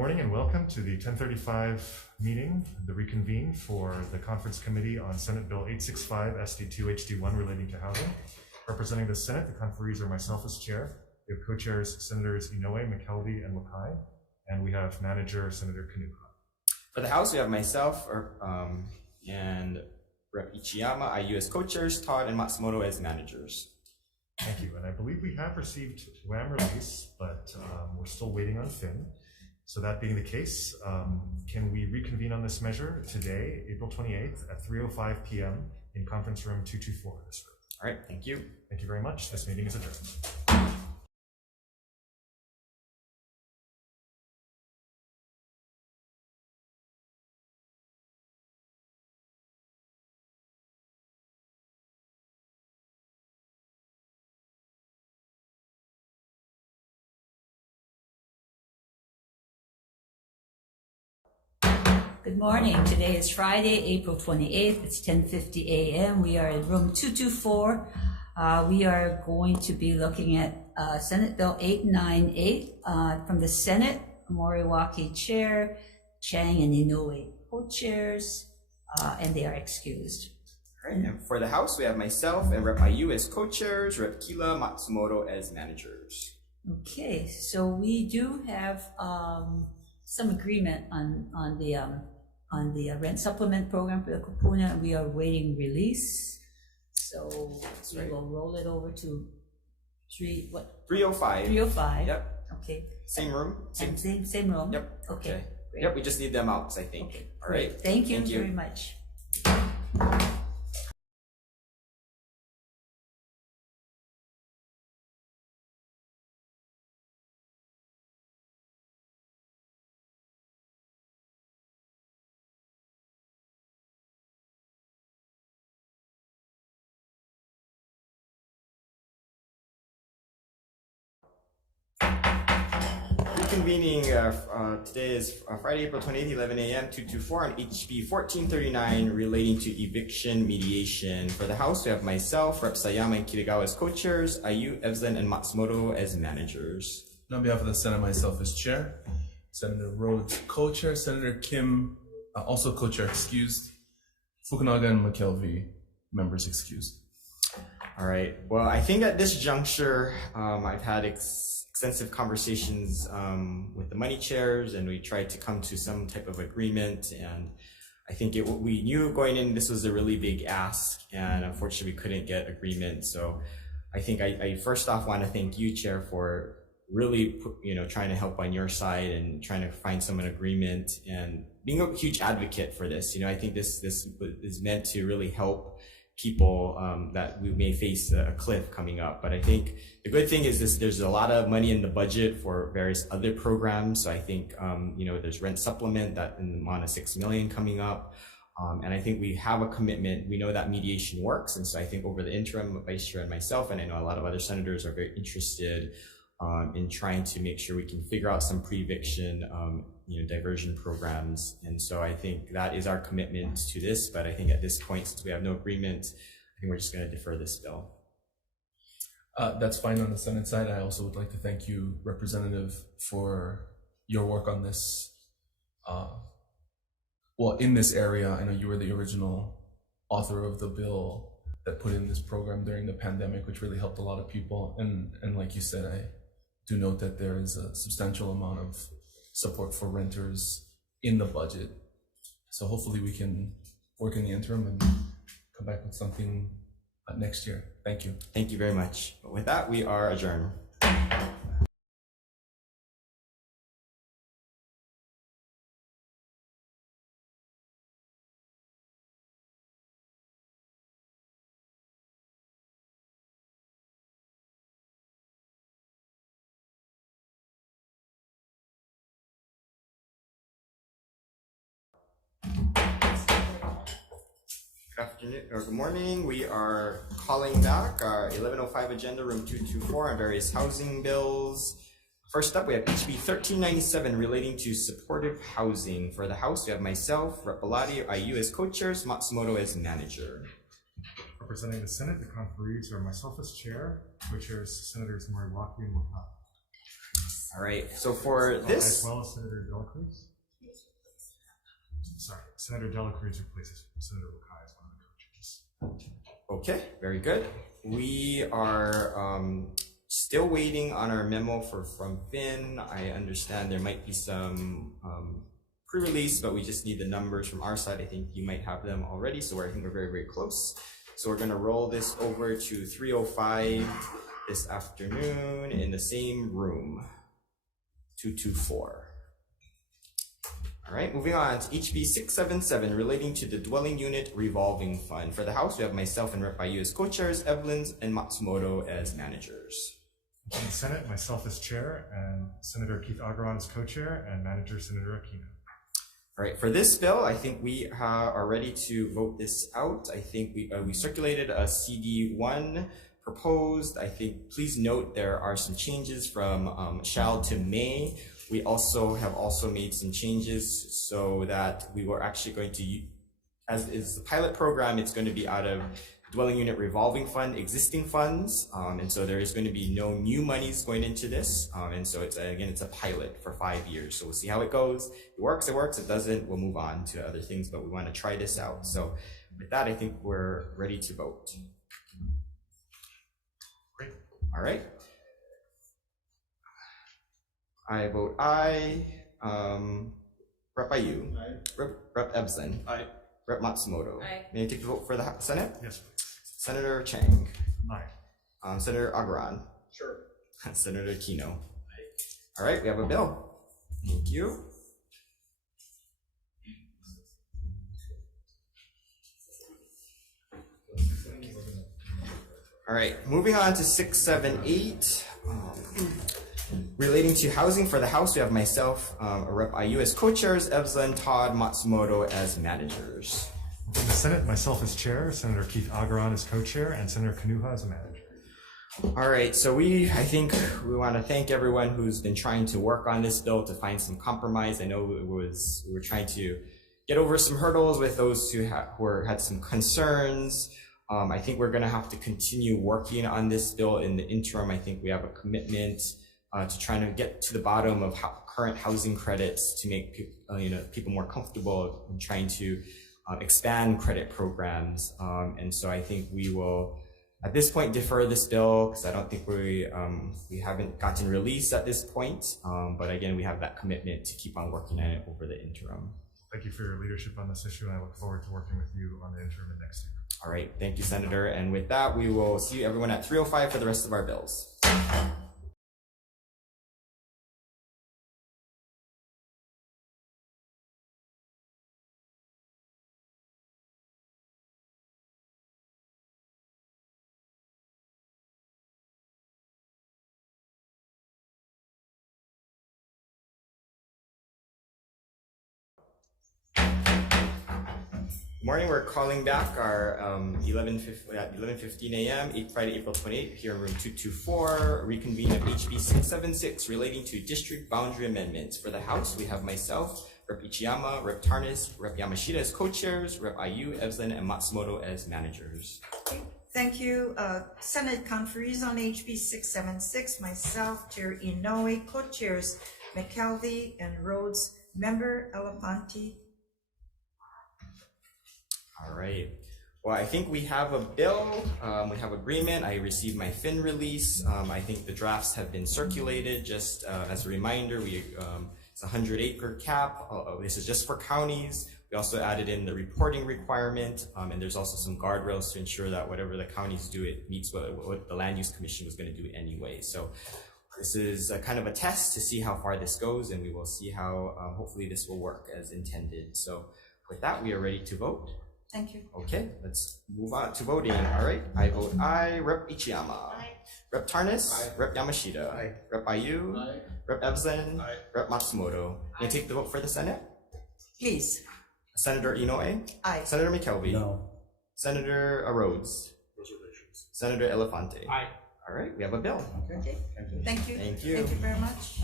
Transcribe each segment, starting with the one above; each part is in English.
morning and welcome to the 10:35 meeting, the reconvene for the Conference Committee on Senate Bill 865 SD2 HD1 relating to housing. Representing the Senate, the conferees are myself as chair. We have co-chairs Senators Inoue, McKelvey, and Wakai, and we have manager Senator Kanuka. For the House, we have myself and Rep. Ichiyama, IU as co-chairs, Todd and Matsumoto as managers. Thank you, and I believe we have received WAM release, but we're still waiting on Finn. So that being the case, can we reconvene on this measure today, April 28th at 3:05 p.m. in conference room 224 this room. All right, thank you. Thank you very much. This meeting is adjourned. Good morning. Today is Friday, April 28th. It's 10:50 a.m. We are in room 224. We are going to be looking at Senate Bill 898 from the Senate. Moriwaki chair, Chang and Inoue co-chairs, and they are excused. All right, and for the House, we have myself and Rep. IU as co-chairs, Rep. Kila, Matsumoto as managers. Okay, so we do have some agreement on the rent supplement program for the Kupuna. We are waiting release, so we will roll it over to 305. 305. Yep. Okay. Same room. Same room. Yep. Okay. Great. Yep. We just need them out, I think. Okay. All right. Thank you very much. Reconvening, today is Friday, April 28th, 11 a.m., 224 on HB 1439 relating to eviction mediation. For the House, we have myself, Rep. Sayama and Kirigawa as co-chairs, IU, Evsland, and Matsumoto as managers. And on behalf of the Senate, myself as chair, Senator Rhodes co-chair, Senator Kim also co-chair excused, Fukunaga and McKelvey members excused. All right. Well, I think at this juncture, I've had extensive conversations with the money chairs, and we tried to come to some type of agreement. And I think we knew going in this was a really big ask, and unfortunately we couldn't get agreement. So I think I first off want to thank you, Chair, for really trying to help on your side and trying to find some agreement and being a huge advocate for this. I think this is meant to really help people that we may face a cliff coming up. But I think the good thing is there's a lot of money in the budget for various other programs. So I think there's rent supplement that in the amount of $6 million coming up. And I think we have a commitment. We know that mediation works. And so I think over the interim, Vice Chair and myself, and I know a lot of other senators are very interested in trying to make sure we can figure out some pre-eviction diversion programs. And so I think that is our commitment to this. But I think at this point, since we have no agreement, I think we're just going to defer this bill. That's fine on the Senate side. I also would like to thank you, Representative, for your work on this. In this area, I know you were the original author of the bill that put in this program during the pandemic, which really helped a lot of people. And like you said, I do note that there is a substantial amount of support for renters in the budget. So hopefully we can work in the interim and come back with something next year. Thank you. Thank you very much. But with that, we are adjourned. Good morning. We are calling back our 1105 agenda, room 224, on various housing bills. First up, we have HB 1397 relating to supportive housing. For the House, we have myself, Rep. Belatti, IU as co-chairs, Matsumoto as manager. Representing the Senate, the conferees are myself as chair, co-chairs Senators Moriwaki and Wakai. All right, so for this, as well as Senator Delacruz. Sorry, Senator Delacruz replaces Senator Hawai'i as one of the co-chairs. okay, very good. We are still waiting on our memo from Finn. I understand there might be some pre-release, but we just need the numbers from our side. I think you might have them already, so I think we're very, very close. So we're going to roll this over to 3:05 this afternoon in the same room, 224. All right, moving on to HB 677 relating to the dwelling unit revolving fund. For the House, we have myself and Rep. Ayu as co-chairs, Evelyn and Matsumoto as managers. In the Senate, myself as chair, and Senator Keith Agaran as co-chair, and manager Senator Aquino. All right, for this bill, I think we are ready to vote this out. I think we circulated a CD1 proposed. I think please note there are some changes from shall to may. We have also made some changes so that we were actually going to, as is the pilot program, it's going to be out of dwelling unit revolving fund, existing funds. And so there is going to be no new monies going into this. And so it's a pilot for 5 years. So we'll see how it goes. It works, it doesn't, we'll move on to other things, but we want to try this out. So with that, I think we're ready to vote. Great. All right. I vote aye. Rep. Ayu. Aye. Rep. Ebsen. Aye. Rep. Matsumoto. Aye. May I take the vote for the Senate? Yes, please. Senator Chang. Aye. Senator Agaran. Sure. Senator Kino. Aye. All right, we have a bill. Thank you. All right, moving on to 678. Relating to housing for the House, we have myself, Rep. Ayu as co-chairs, Evslan, Todd, Matsumoto as managers. In the Senate, myself as chair, Senator Keith Agaran as co-chair, and Senator Kanuha as a manager. All right, so I think we want to thank everyone who's been trying to work on this bill to find some compromise. I know we were trying to get over some hurdles with those who had some concerns. I think we're going to have to continue working on this bill in the interim. I think we have a commitment to trying to get to the bottom of current housing credits to make people more comfortable in trying to expand credit programs. And so I think we will, at this point, defer this bill because I don't think we haven't gotten release at this point. But again, we have that commitment to keep on working on it over the interim. Thank you for your leadership on this issue, and I look forward to working with you on the interim and next year. All right, thank you, Senator. And with that, we will see everyone at 3:05 for the rest of our bills. Good morning, we're calling back our 11:15 a.m., Friday, April 28th, here in room 224, reconvene of HB 676 relating to district boundary amendments. For the House, we have myself, Rep. Ichiyama, Rep. Tarnas, Rep. Yamashita as co-chairs, Rep. Ayu, Evslan, and Matsumoto as managers. Thank you. Senate conferees on HB 676, myself, Chair Inoue, co-chairs McKelvey and Rhodes, member Elefante. All right. Well, I think we have a bill, we have agreement. I received my fin release. I think the drafts have been circulated. Just as a reminder, it's a 100-acre cap. This is just for counties. We also added in the reporting requirement, and there's also some guardrails to ensure that whatever the counties do, it meets what the Land Use Commission was going to do anyway. So this is kind of a test to see how far this goes, and we will see how hopefully this will work as intended. So with that, we are ready to vote. Thank you. Okay, let's move on to voting. All right, I vote aye. Rep. Ichiyama. Aye. Rep. Tarnas. Aye. Rep. Yamashita. Aye. Rep. Ayu. Aye. Rep. Evslan. Aye. Rep. Matsumoto. May I take the vote for the Senate? Please. Senator Inoue. Aye. Senator McKelvey. No. Senator Rhodes. Reservations. Senator Elefante. Aye. All right, we have a bill. Okay. Thank you. Thank you. Thank you very much.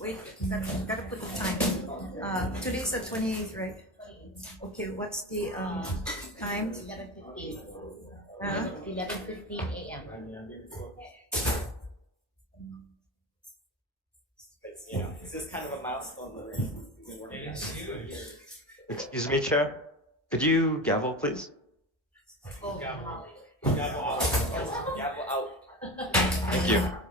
wait, gotta put the time. Today's the 28th, right? Okay, what's the time? 11:15. 11:15 11:15 a.m. You know, this is kind of a milestone that we've been working on for years. Excuse me, Chair. Could you gavel, please? Oh, Gavel out. Thank you.